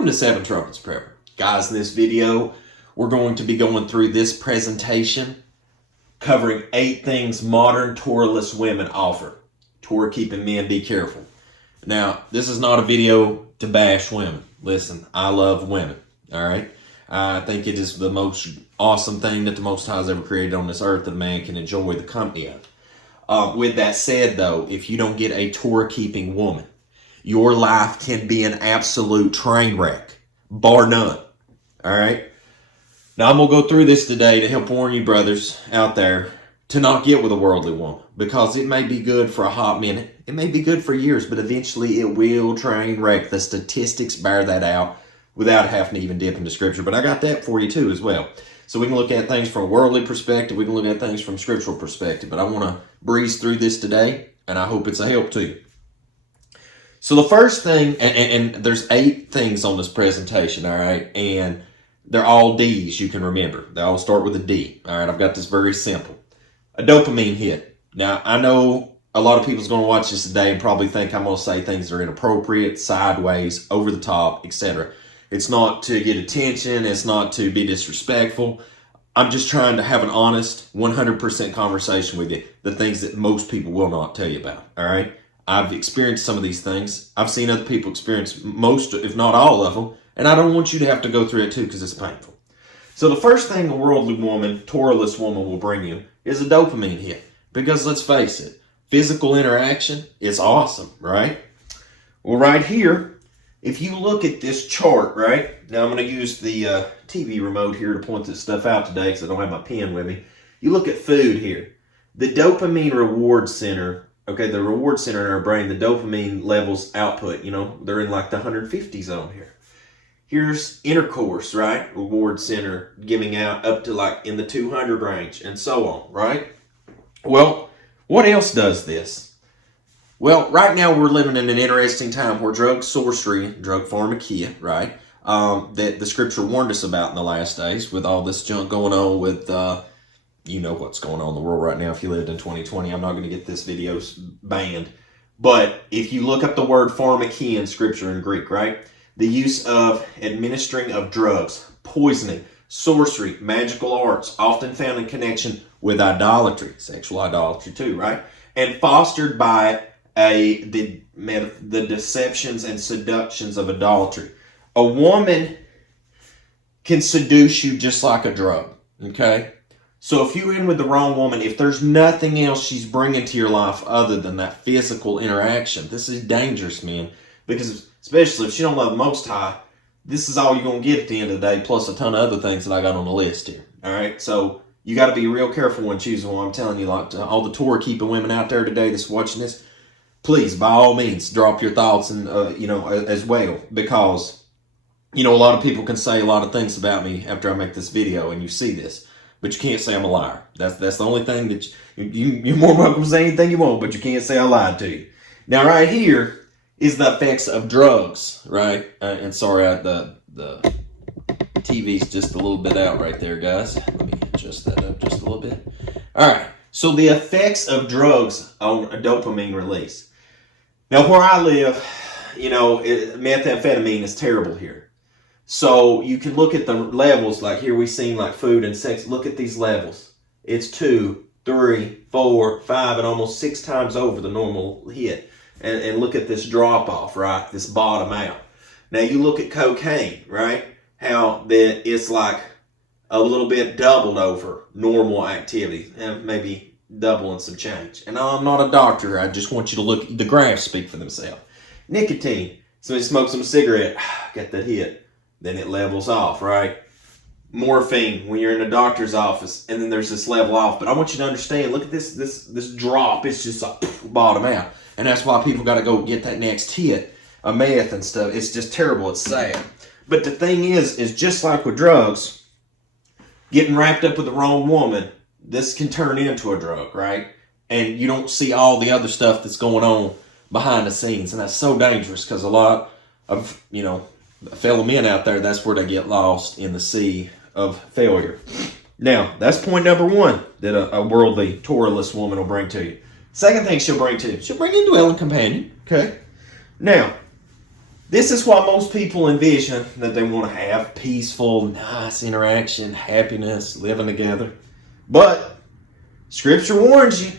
Welcome to Seven Trumpets Prepper. Guys, in this video, we're going to be going through this presentation covering 8 things modern Torahless women offer. Torah keeping men, be careful. Now, this is not a video to bash women. Listen, I love women, all right? I think it is the most awesome thing that the Most High has ever created on this earth that a man can enjoy the company of. With that said, though, if you don't get a Torah-keeping woman, your life can be an absolute train wreck, bar none. All right? Now, I'm going to go through this today to help warn you brothers out there to not get with a worldly woman, because it may be good for a hot minute. It may be good for years, but eventually it will train wreck. The statistics bear that out without having to even dip into scripture. But I got that for you too as well. So we can look at things from a worldly perspective. We can look at things from a scriptural perspective. But I want to breeze through this today, and I hope it's a help to you. So the first thing, and there's 8 things on this presentation, all right? And they're all D's you can remember. They all start with a D, all right? I've got this very simple. A dopamine hit. Now, I know a lot of people's going to watch this today and probably think I'm going to say things that are inappropriate, sideways, over the top, etc. It's not to get attention. It's not to be disrespectful. I'm just trying to have an honest, 100% conversation with you. The things that most people will not tell you about, all right? I've experienced some of these things. I've seen other people experience most, if not all of them. And I don't want you to have to go through it too, because it's painful. So the first thing a worldly woman, Torahless woman, will bring you is a dopamine hit. Because let's face it, physical interaction is awesome, right? Well, right here, if you look at this chart, right? Now I'm going to use the TV remote here to point this stuff out today because I don't have my pen with me. You look at food here. The dopamine reward center, okay, the reward center in our brain, the dopamine levels output, you know, they're in like the 150 zone here. Here's intercourse, right? Reward center giving out up to like in the 200 range and so on, right? Well, what else does this? Well, right now we're living in an interesting time where drug sorcery, drug pharmakia, right? That the scripture warned us about in the last days with all this junk going on with, you know what's going on in the world right now if you lived in 2020. I'm not going to get this video banned. But if you look up the word pharmakia in scripture in Greek, right? The use of administering of drugs, poisoning, sorcery, magical arts, often found in connection with idolatry, sexual idolatry too, right? And fostered by the deceptions and seductions of idolatry. A woman can seduce you just like a drug, okay? So if you're in with the wrong woman, if there's nothing else she's bringing to your life other than that physical interaction, this is dangerous, man. Because especially if she don't love the Most High, this is all you're going to get at the end of the day, plus a ton of other things that I got on the list here. All right, so you got to be real careful when choosing one. I'm telling you, like to all the Torah-keeping women out there today that's watching this, please, by all means, drop your thoughts and as well, because a lot of people can say a lot of things about me after I make this video, and you see this, but you can't say I'm a liar. That's the only thing that you're more welcome to say anything you want, but you can't say I lied to you. Now, right here is the effects of drugs, right? And sorry, the TV's just a little bit out right there, guys. Let me adjust that up just a little bit. All right, so the effects of drugs on a dopamine release. Now, where I live, methamphetamine is terrible here. So you can look at the levels, like here we seen like food and sex. Look at these levels. It's 2, 3, 4, 5, and almost 6 times over the normal hit. And look at this drop off, right? This bottom out. Now you look at cocaine, right? How that it's like a little bit doubled over normal activity, and maybe double and some change. And I'm not a doctor. I just want you to look. The graphs speak for themselves. Nicotine. So you smoke some cigarette, get that hit, then it levels off, right? Morphine when you're in a doctor's office, and then there's this level off. But I want you to understand. Look at this drop. It's just like bottom out. And that's why people got to go get that next hit of meth and stuff. It's just terrible. It's sad. But the thing is just like with drugs, getting wrapped up with the wrong woman, this can turn into a drug, right? And you don't see all the other stuff that's going on behind the scenes. And that's so dangerous because a lot of, fellow men out there, that's where they get lost in the sea of failure. Now, that's point number 1 that a worldly, Torahless woman will bring to you. Second thing she'll bring you indwelling companion, okay? Now, This is why most people envision that they want to have peaceful, nice interaction, happiness, living together. But Scripture warns you,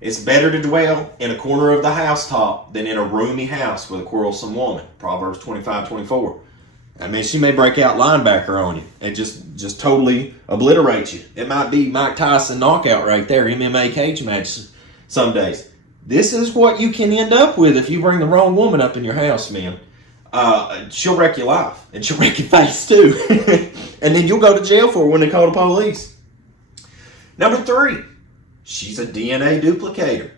it's better to dwell in a corner of the housetop than in a roomy house with a quarrelsome woman. Proverbs 25:24. I mean, she may break out linebacker on you and just totally obliterate you. It might be Mike Tyson knockout right there, MMA cage match some days. This is what you can end up with if you bring the wrong woman up in your house, man. She'll wreck your life, and she'll wreck your face too. And then you'll go to jail for it when they call the police. Number 3, she's a DNA duplicator.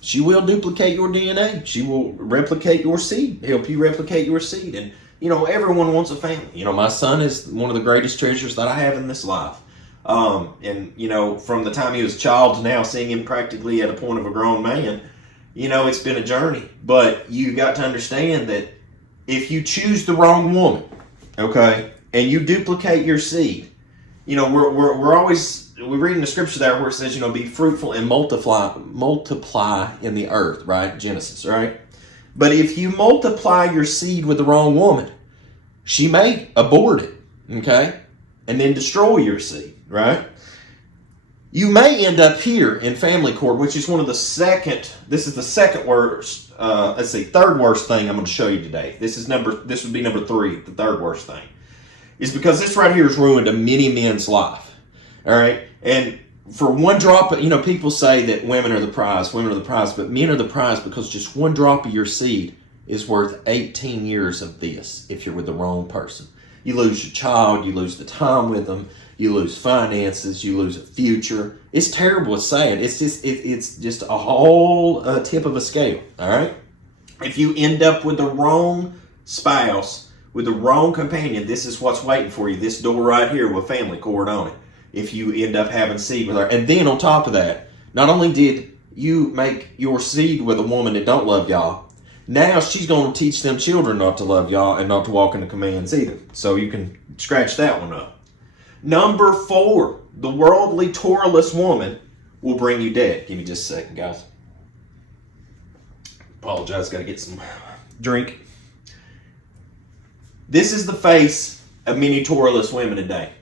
She will duplicate your DNA. She will replicate your seed, help you replicate your seed. And, you know, everyone wants a family. You know, my son is one of the greatest treasures that I have in this life. And, you know, from the time he was a child to now, seeing him practically at a point of a grown man, you know, it's been a journey. But you got to understand that if you choose the wrong woman, okay, and you duplicate your seed, you know, we're reading the scripture there where it says, you know, be fruitful and multiply in the earth, right? Genesis, right? But if you multiply your seed with the wrong woman, she may abort it, okay, and then destroy your seed, right? You may end up here in family court, which is this is the second worst, third worst thing I'm going to show you today. This would be number 3, the third worst thing. Is because this right here has ruined a many men's life. All right? And for one drop of, you know, people say that women are the prize, but men are the prize because just one drop of your seed is worth 18 years of this if you're with the wrong person. You lose your child, you lose the time with them, you lose finances, you lose a future. It's terrible, it's sad. It's just a whole tip of a scale, all right? If you end up with the wrong spouse, with the wrong companion, this is what's waiting for you. This door right here with family court on it. If you end up having seed with her. And then on top of that, not only did you make your seed with a woman that don't love y'all, now she's going to teach them children not to love y'all and not to walk in the commands either. So you can scratch that one up. Number 4, the worldly Torahless woman will bring you dead. Give me just a second, guys. Apologize, got to get some drink. This is the face of many Torahless women today.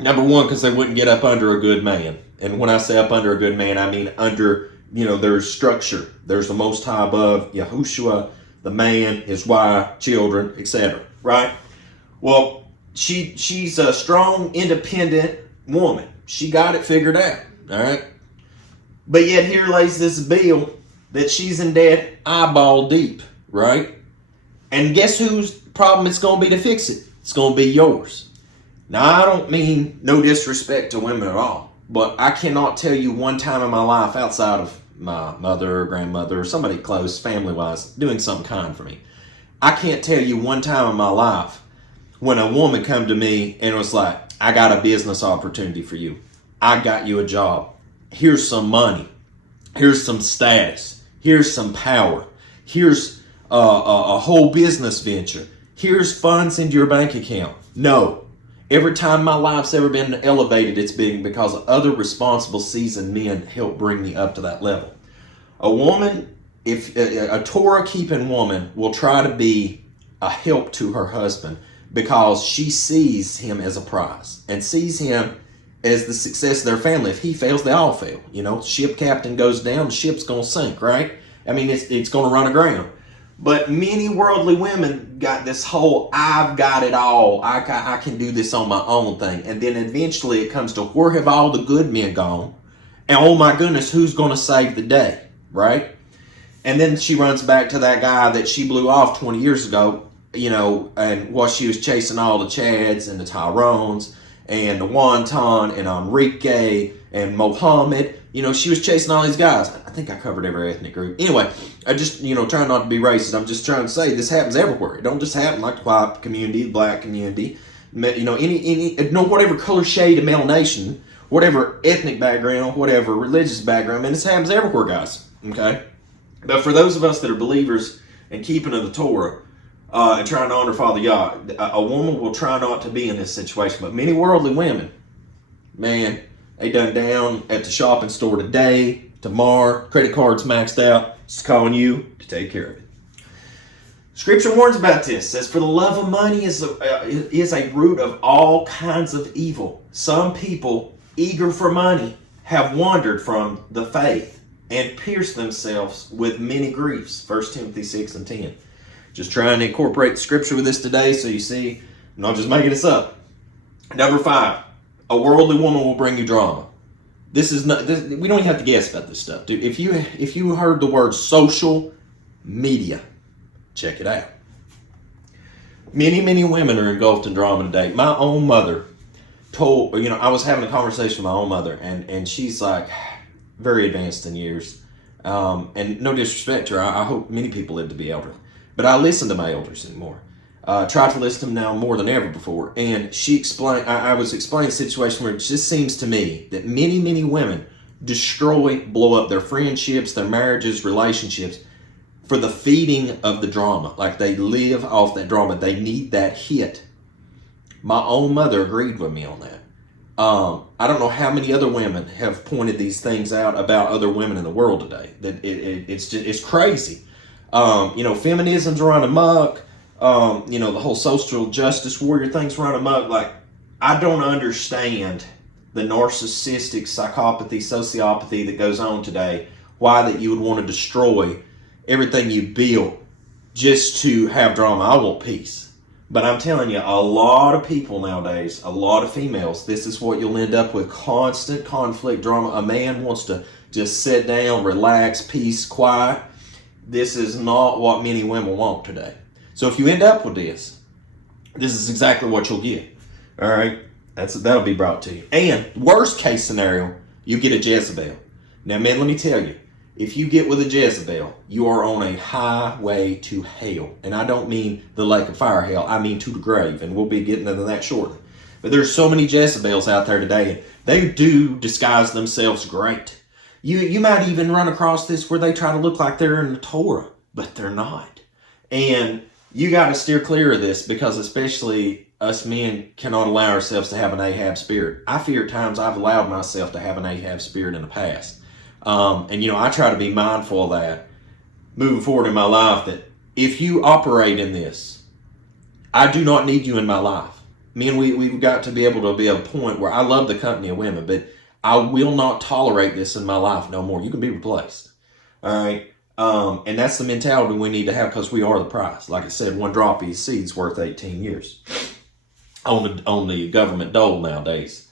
Number 1, because they wouldn't get up under a good man. And when I say up under a good man, I mean under, you know, there's structure. There's the Most High above, Yahushua, the man, his wife, children, etc. Right? Well, she's a strong, independent woman. She got it figured out. All right? But yet here lays this bill that she's in debt eyeball deep. Right? And guess whose problem it's going to be to fix it? It's going to be yours. Now, I don't mean no disrespect to women at all, but I cannot tell you one time in my life outside of my mother or grandmother or somebody close, family-wise, doing something kind for me. I can't tell you one time in my life when a woman come to me and was like, I got a business opportunity for you. I got you a job. Here's some money. Here's some status. Here's some power. Here's a whole business venture. Here's funds into your bank account. No. Every time my life's ever been elevated, it's been because other responsible, seasoned men helped bring me up to that level. A woman, if a Torah-keeping woman will try to be a help to her husband because she sees him as a prize and sees him as the success of their family. If he fails, they all fail. You know, ship captain goes down, the ship's going to sink, right? I mean, it's going to run aground. But many worldly women got this whole, I've got it all, I can do this on my own thing. And then eventually it comes to, where have all the good men gone? And oh my goodness, who's going to save the day, right? And then she runs back to that guy that she blew off 20 years ago, you know, and while she was chasing all the Chads and the Tyrones and the Wonton and Enrique and Mohammed. You know, she was chasing all these guys. I think I covered every ethnic group. Anyway, I just, you know, trying not to be racist. I'm just trying to say this happens everywhere. It don't just happen like the white community, the black community, you know, any whatever color shade of male nation, whatever ethnic background, whatever religious background, man, this happens everywhere, guys. Okay? But for those of us that are believers and keeping of the Torah, and trying to honor Father Yah, a woman will try not to be in this situation. But many worldly women, man, they done down at the shopping store today, tomorrow, credit cards maxed out, just calling you to take care of it. Scripture warns about this. It says, for the love of money is a root of all kinds of evil. Some people, eager for money, have wandered from the faith and pierced themselves with many griefs. 1 Timothy 6 and 10. Just trying to incorporate the scripture with this today so you see, I'm not just making this up. Number 5, a worldly woman will bring you drama. We don't even have to guess about this stuff, dude. If you heard the word social media, check it out. Many, many women are engulfed in drama today. My own mother I was having a conversation with my own mother, and she's like very advanced in years. And no disrespect to her, I hope many people live to be elderly. But I listen to my elders anymore. Try to listen to them now more than ever before. And she explained, I was explaining a situation where it just seems to me that many, many women blow up their friendships, their marriages, relationships for the feeding of the drama. Like they live off that drama. They need that hit. My own mother agreed with me on that. I don't know how many other women have pointed these things out about other women in the world today. That it's crazy. Feminism's run amok. The whole social justice warrior thing's run amok. Like, I don't understand the narcissistic psychopathy, sociopathy that goes on today. Why that you would want to destroy everything you built just to have drama. I want peace. But I'm telling you, a lot of people nowadays, a lot of females, this is what you'll end up with: constant conflict, drama. A man wants to just sit down, relax, peace, quiet. This is not what many women want today. So if you end up with this is exactly what you'll get. All right? That'll be brought to you. And worst case scenario, you get a Jezebel. Now, man, let me tell you, if you get with a Jezebel, you are on a highway to hell. And I don't mean the lake of fire hell. I mean to the grave. And we'll be getting into that shortly. But there's so many Jezebels out there today. And they do disguise themselves great. You might even run across this where they try to look like they're in the Torah. But they're not. And you got to steer clear of this, because especially us men cannot allow ourselves to have an Ahab spirit. I fear at times I've allowed myself to have an Ahab spirit in the past. I try to be mindful of that moving forward in my life, that if you operate in this, I do not need you in my life. Me and we've got to be able to be at a point where I love the company of women, but I will not tolerate this in my life no more. You can be replaced. All right. And that's the mentality we need to have, because we are the price. Like I said, one drop of seed's worth 18 years on the government dole nowadays.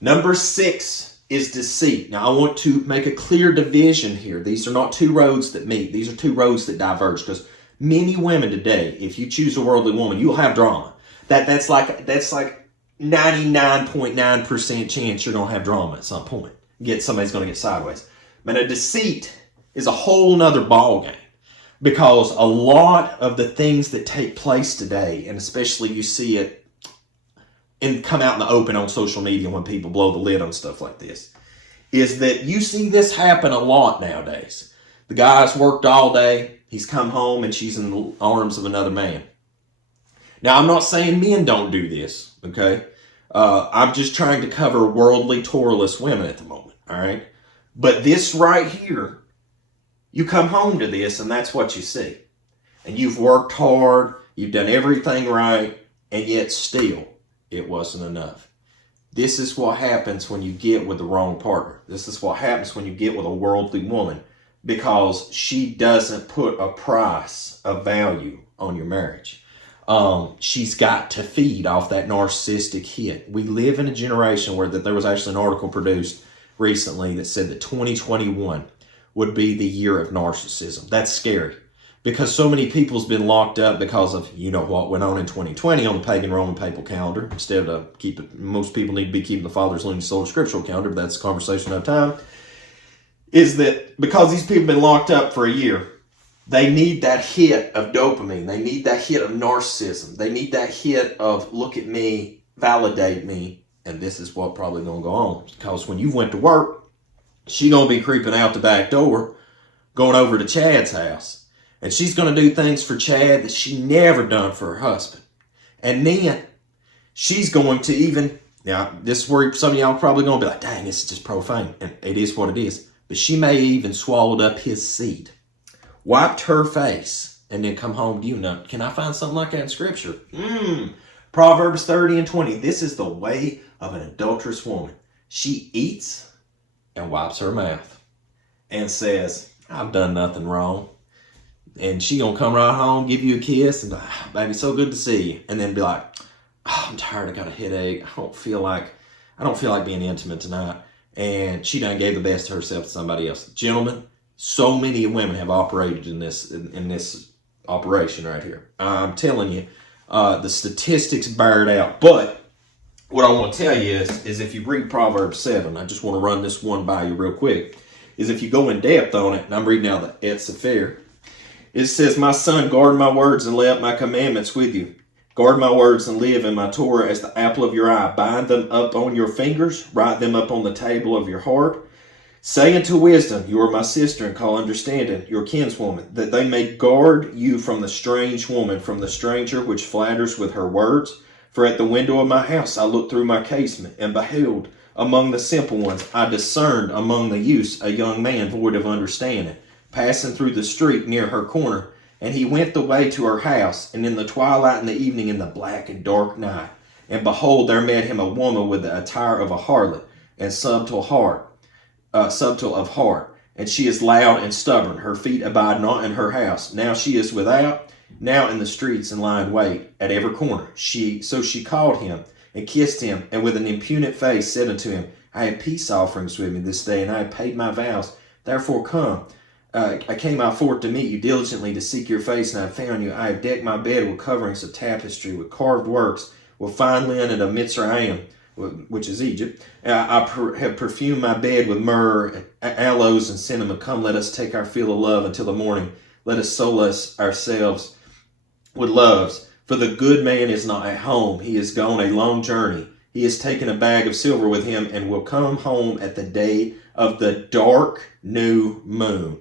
Number 6 is deceit. Now, I want to make a clear division here. These are not two roads that meet. These are two roads that diverge, because many women today, if you choose a worldly woman, you'll have drama. That's like 99.9% chance you're going to have drama at some point. Somebody's going to get sideways. But a deceit is a whole nother ballgame, because a lot of the things that take place today, and especially you see it and come out in the open on social media when people blow the lid on stuff like this, is that you see this happen a lot nowadays. The guy's worked all day, he's come home, and she's in the arms of another man. Now, I'm not saying men don't do this, okay? I'm just trying to cover worldly, Torahless women at the moment, all right? But this right here, you come home to this, and that's what you see. And you've worked hard, you've done everything right, and yet still, it wasn't enough. This is what happens when you get with the wrong partner. This is what happens when you get with a worldly woman, because she doesn't put a price of value on your marriage. She's got to feed off that narcissistic hit. We live in a generation where there was actually an article produced recently that said that 2021 would be the year of narcissism. That's scary, because so many people's been locked up because of, what went on in 2020 on the pagan Roman papal calendar. Instead of most people need to be keeping the Father's lunar solar scriptural calendar, but that's a conversation of time, is that because these people have been locked up for a year, they need that hit of dopamine. They need that hit of narcissism. They need that hit of, look at me, validate me. And this is what probably going to go on, because when you went to work, she going to be creeping out the back door, going over to Chad's house. And she's going to do things for Chad that she never done for her husband. And then she's going to even, now this is where some of y'all probably going to be like, dang, this is just profane. And it is what it is. But she may even swallowed up his seed, wiped her face, and then come home to you. Now, can I find something like that in Scripture? Proverbs 30:20. This is the way of an adulterous woman. She eats and wipes her mouth and says, I've done nothing wrong. And she gonna come right home, give you a kiss, and baby, so good to see you. And then be like, I'm tired, I got a headache. I don't feel like being intimate tonight. And she done gave the best of herself to somebody else. Gentlemen, so many women have operated in this operation right here. I'm telling you, the statistics bear it out. But what I want to tell you is if you read Proverbs 7, I just want to run this one by you real quick, is if you go in depth on it, and I'm reading out the Et Sefer, it says, my son, guard my words and lay up my commandments with you. Guard my words and live in my Torah as the apple of your eye. Bind them up on your fingers. Write them up on the table of your heart. Say unto wisdom, you are my sister, and call understanding your kinswoman, that they may guard you from the strange woman, from the stranger which flatters with her words. For at the window of my house I looked through my casement, and beheld among the simple ones, I discerned among the youths a young man void of understanding, passing through the street near her corner. And he went the way to her house, and in the twilight and the evening, in the black and dark night. And behold, there met him a woman with the attire of a harlot, and subtle of heart. And she is loud and stubborn. Her feet abide not in her house. Now she is without, now in the streets, and lying wait at every corner. So she called him, and kissed him, and with an impudent face said unto him, I have peace offerings with me this day, and I have paid my vows. Therefore come. I came out forth to meet you diligently to seek your face, and I have found you. I have decked my bed with coverings of tapestry, with carved works, with fine linen of Mitzrayim, which is Egypt. I have perfumed my bed with myrrh, aloes, and cinnamon. Come, let us take our fill of love until the morning. Let us solace ourselves with loves. For the good man is not at home. He is gone a long journey. He has taken a bag of silver with him, and will come home at the day of the dark new moon.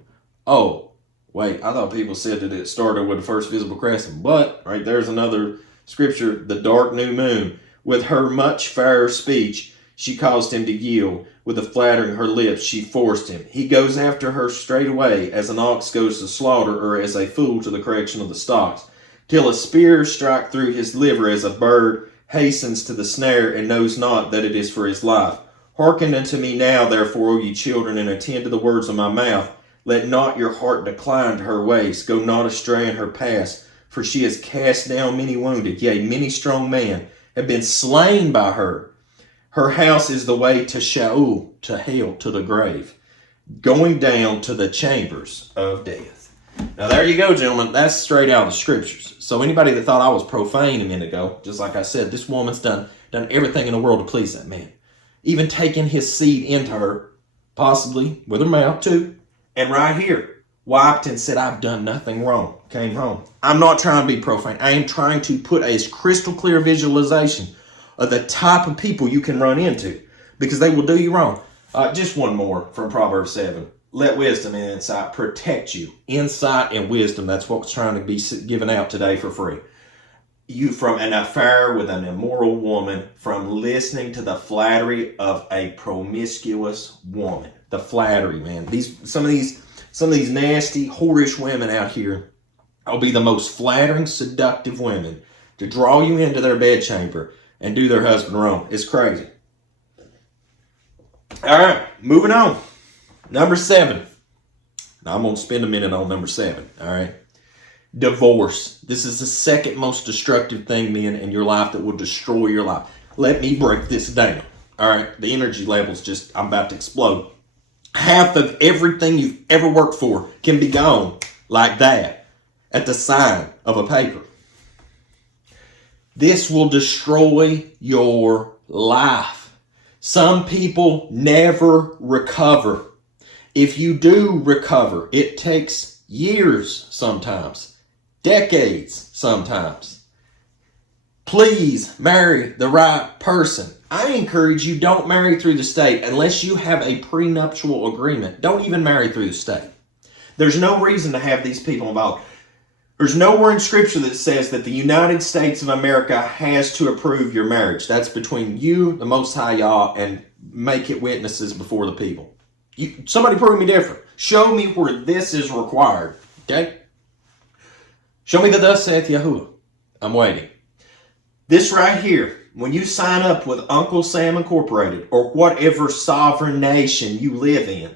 Oh, wait, I thought people said that it started with the first visible crescent. But, right, there's another scripture, the dark new moon. With her much fairer speech, she caused him to yield. With the flattering her lips, she forced him. He goes after her straightway, as an ox goes to slaughter, or as a fool to the correction of the stocks, till a spear strike through his liver, as a bird hastens to the snare, and knows not that it is for his life. Hearken unto me now, therefore, O ye children, and attend to the words of my mouth. Let not your heart decline to her ways. Go not astray in her paths, for she has cast down many wounded. Yea, many strong men have been slain by her. Her house is the way to Sheol, to hell, to the grave, going down to the chambers of death. Now there you go, gentlemen. That's straight out of the scriptures. So anybody that thought I was profane a minute ago, just like I said, this woman's done everything in the world to please that man. Even taking his seed into her, possibly with her mouth too. And right here, wiped and said, I've done nothing wrong. Came home. I'm not trying to be profane. I am trying to put a crystal clear visualization of the type of people you can run into, because they will do you wrong. Just one more from Proverbs 7. Let wisdom and insight protect you. Insight and wisdom, that's what's trying to be given out today for free. You from an affair with an immoral woman, from listening to the flattery of a promiscuous woman. The flattery, man. Some of these nasty, whorish women out here will be the most flattering, seductive women to draw you into their bedchamber and do their husband wrong. It's crazy. All right, moving on. Number 7. Now I'm going to spend a minute on number 7. All right. Divorce. This is the second most destructive thing, men, in your life that will destroy your life. Let me break this down. All right. The energy level's just, I'm about to explode. Half of everything you've ever worked for can be gone like that at the sign of a paper. This will destroy your life. Some people never recover. If you do recover, it takes years sometimes, decades sometimes. Please marry the right person. I encourage you, don't marry through the state unless you have a prenuptial agreement. Don't even marry through the state. There's no reason to have these people involved. There's nowhere in Scripture that says that the United States of America has to approve your marriage. That's between you, the Most High Yah, and make it witnesses before the people. Somebody prove me different. Show me where this is required. Okay? Show me the thus saith Yahuwah. I'm waiting. This right here, when you sign up with Uncle Sam Incorporated or whatever sovereign nation you live in,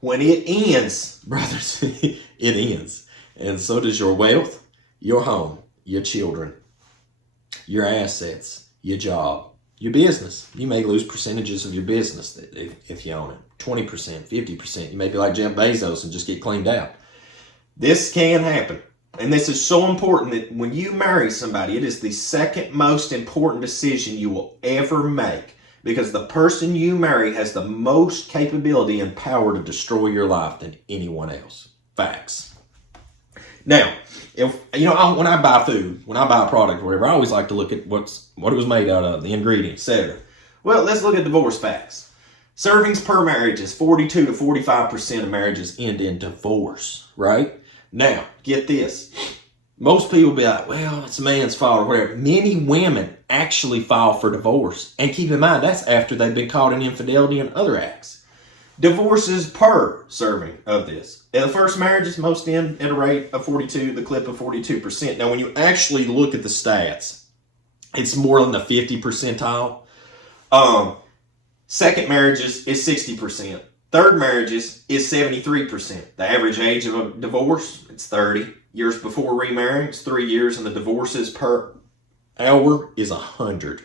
when it ends, brothers, it ends. And so does your wealth, your home, your children, your assets, your job, your business. You may lose percentages of your business if you own it. 20%, 50%. You may be like Jeff Bezos and just get cleaned out. This can happen. And this is so important that when you marry somebody, it is the second most important decision you will ever make, because the person you marry has the most capability and power to destroy your life than anyone else. Facts. Now, if when I buy food, when I buy a product or whatever, I always like to look at what it was made out of, the ingredients, etc. Well, let's look at divorce facts. Servings per marriage is 42 to 45% of marriages end in divorce, right? Now, get this. Most people be like, well, it's a man's fault or whatever. Many women actually file for divorce. And keep in mind, that's after they've been caught in infidelity and other acts. Divorces per serving of this. In the first marriages, most end at a rate of 42, the clip of 42%. Now, when you actually look at the stats, it's more than the 50 percentile. Second marriages is 60%. Third marriages is 73%. The average age of a divorce, it's 30. Years before remarrying, it's 3 years, and the divorces per hour is 100.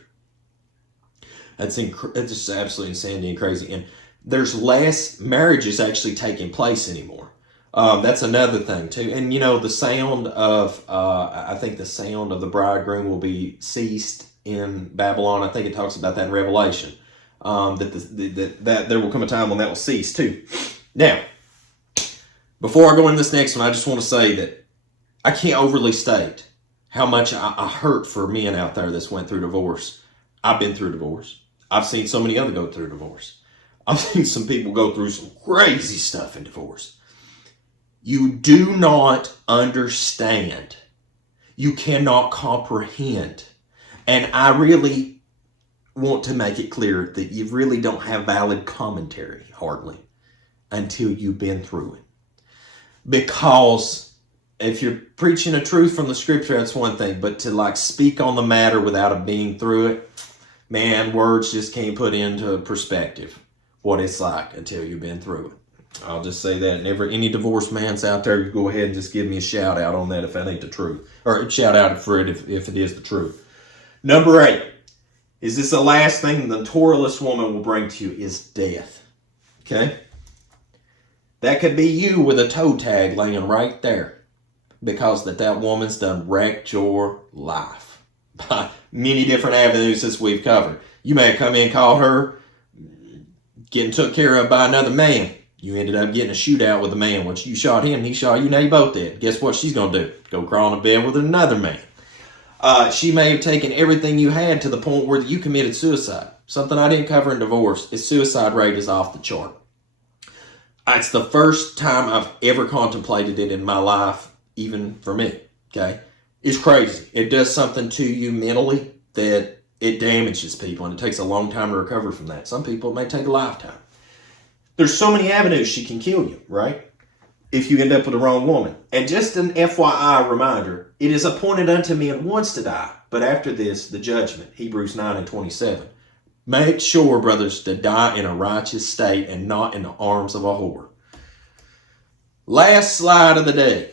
That's just absolutely insanity and crazy. And there's less marriages actually taking place anymore. That's another thing too. And the sound of, I think the sound of the bridegroom will be ceased in Babylon. I think it talks about that in Revelation. That there will come a time when that will cease too. Now, before I go into this next one, I just want to say that I can't overly state how much I hurt for men out there that's went through divorce. I've been through divorce. I've seen so many other go through divorce. I've seen some people go through some crazy stuff in divorce. You do not understand. You cannot comprehend. And I really want to make it clear that you really don't have valid commentary, hardly, until you've been through it. Because if you're preaching a truth from the scripture, that's one thing. But to speak on the matter without being through it, man, words just can't put into perspective what it's like until you've been through it. I'll just say that. And any divorced man's out there, go ahead and just give me a shout out on that if that ain't the truth. Or shout out for it if it is the truth. Number 8. Is this the last thing the Torahless woman will bring to you is death. Okay? That could be you with a toe tag laying right there. Because that woman's done wrecked your life. By many different avenues as we've covered. You may have come in and called her getting took care of by another man. You ended up getting a shootout with a man. Once you shot him, he shot you, now you both dead. Guess what she's going to do? Go crawl in a bed with another man. She may have taken everything you had to the point where you committed suicide. Something I didn't cover in divorce is suicide rate is off the chart. It's the first time I've ever contemplated it in my life, even for me. Okay? It's crazy. It does something to you mentally that it damages people, and it takes a long time to recover from that. Some people, it may take a lifetime. There's so many avenues she can kill you, right? If you end up with the wrong woman. And just an FYI reminder, it is appointed unto men once to die, but after this, the judgment. Hebrews 9:27. Make sure, brothers, to die in a righteous state and not in the arms of a whore. Last slide of the day.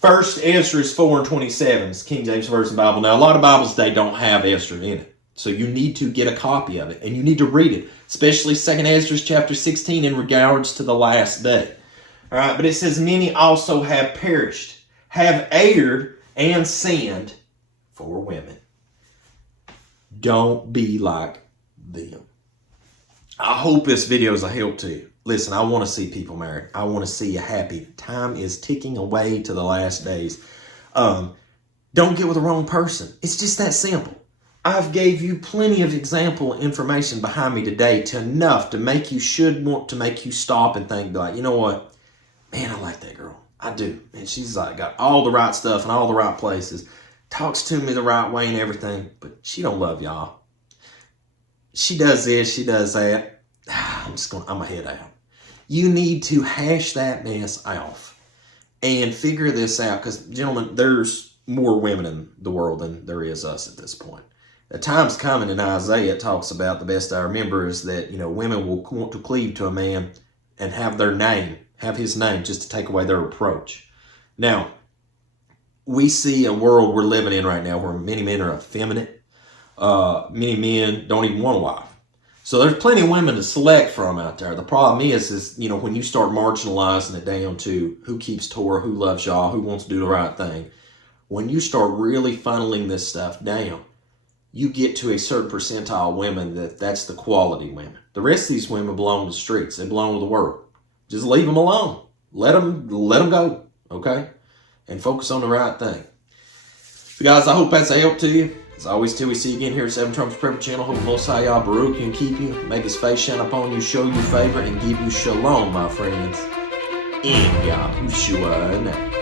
1 Ezra 4:27 is King James Version Bible. Now, a lot of Bibles today don't have Ezra in it. So you need to get a copy of it, and you need to read it, especially 2 Ezra chapter 16 in regards to the last day. All right, but it says, many also have perished, have erred and sinned for women. Don't be like them. I hope this video is a help to you. Listen, I want to see people married. I want to see you happy. Time is ticking away to the last days. Don't get with the wrong person. It's just that simple. I've gave you plenty of example information behind me today to enough to make you want to make you stop and think, like, you know what? Man, I like that girl. I do. And she's got all the right stuff in all the right places. Talks to me the right way and everything. But she don't love y'all. She does this. She does that. I'm going to head out. You need to hash that mess off and figure this out, because, gentlemen, there's more women in the world than there is us at this point. The time's coming in Isaiah, it talks about, the best I remember, is that, women will want to cleave to a man and have his name, just to take away their reproach. Now, we see a world we're living in right now where many men are effeminate. Many men don't even want a wife. So there's plenty of women to select from out there. The problem is when you start marginalizing it down to who keeps Torah, who loves Yah, who wants to do the right thing, when you start really funneling this stuff down, you get to a certain percentile of women that's the quality women. The rest of these women belong to the streets. They belong to the world. Just leave them alone. Let them go, okay? And focus on the right thing. So guys, I hope that's a help to you. As always, till we see you again here at 7 Trump's Prepper Channel, hope the Most High Yah Baruch you and keep you, make his face shine upon you, show you favor, and give you shalom, my friends. In Yahushua name.